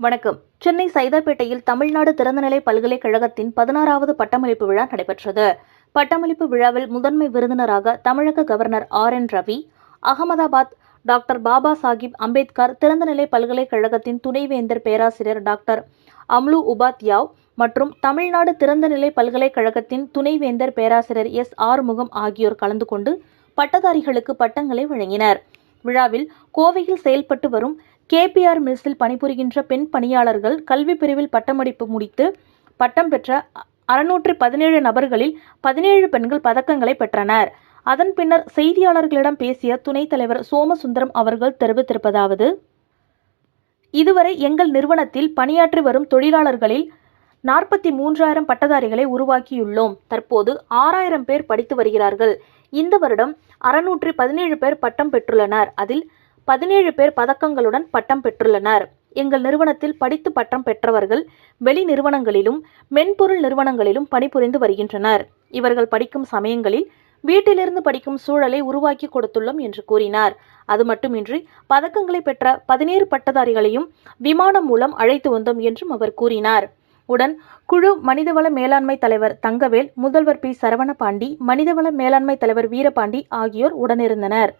வணக்கம். சென்னை சைதாப்பேட்டையில் தமிழ்நாடு திறந்தநிலை பல்கலைக்கழகத்தின் பதினாறாவது பட்டமளிப்பு விழா நடைபெற்றது. பட்டமளிப்பு விழாவில் முதன்மை விருந்தினராக தமிழக governor R. N. Ravi Ahmedabad doctor Baba Saheb Ambedkar திறந்தநிலை பல்கலைக்கழகத்தின் துணைவேந்தர் பேராசிரியர் டாக்டர் அம்லு உபாத்யாவ் மற்றும் தமிழ்நாடு திறந்தநிலை பல்கலைக்கழகத்தின் துணைவேந்தர் பேராசிரியர் எஸ். ஆறுமுகம் ஆகியோர் கலந்து கொண்டு பட்டதாரிகளுக்கு பட்டங்களை வழங்கினர். விழாவில் கோவையில் செயல்பட்டு வரும் கேபிஆர் மில்ஸில் பணிபுரிகின்ற பெண் பணியாளர்கள் கல்வி பிரிவில் பட்டமடிப்பு முடித்து பட்டம் பெற்ற அறுநூற்று பதினேழு நபர்களில் பதினேழு பெண்கள் பதக்கங்களை பெற்றனர். அதன் பின்னர் செய்தியாளர்களிடம் பேசிய துணைத் தலைவர் சோமசுந்தரம் அவர்கள் தெரிவித்திருப்பதாவது இதுவரை எங்கள் நிறுவனத்தில் பணியாற்றி வரும் தொழிலாளர்களில் நாற்பத்தி மூன்றாயிரம் பட்டதாரிகளை உருவாக்கியுள்ளோம். தற்போது ஆறாயிரம் பேர் படித்து வருகிறார்கள். இந்த வருடம் அறுநூற்றி பதினேழு பேர் பட்டம் பெற்றுள்ளனர். அதில் பதினேழு பேர் பதக்கங்களுடன் பட்டம் பெற்றுள்ளனர். எங்கள் நிறுவனத்தில் படித்து பட்டம் பெற்றவர்கள் வெளி நிறுவனங்களிலும் மென்பொருள் நிறுவனங்களிலும் பணிபுரிந்து வருகின்றனர். இவர்கள் படிக்கும் சமயங்களில் வீட்டிலிருந்து படிக்கும் சூழலை உருவாக்கி கொடுத்துள்ளோம் என்று கூறினார். அது மட்டுமின்றி பதக்கங்களை பெற்ற பதினேழு பட்டதாரிகளையும் விமானம் மூலம் அழைத்து வந்தோம் என்றும் அவர் கூறினார். உடன் குழு மனிதவள மேலாண்மை தலைவர் தங்கவேல் முதல்வர் பி. சரவணபாண்டி மனிதவள மேலாண்மை தலைவர் வீரபாண்டி ஆகியோர் உடனிருந்தனர்.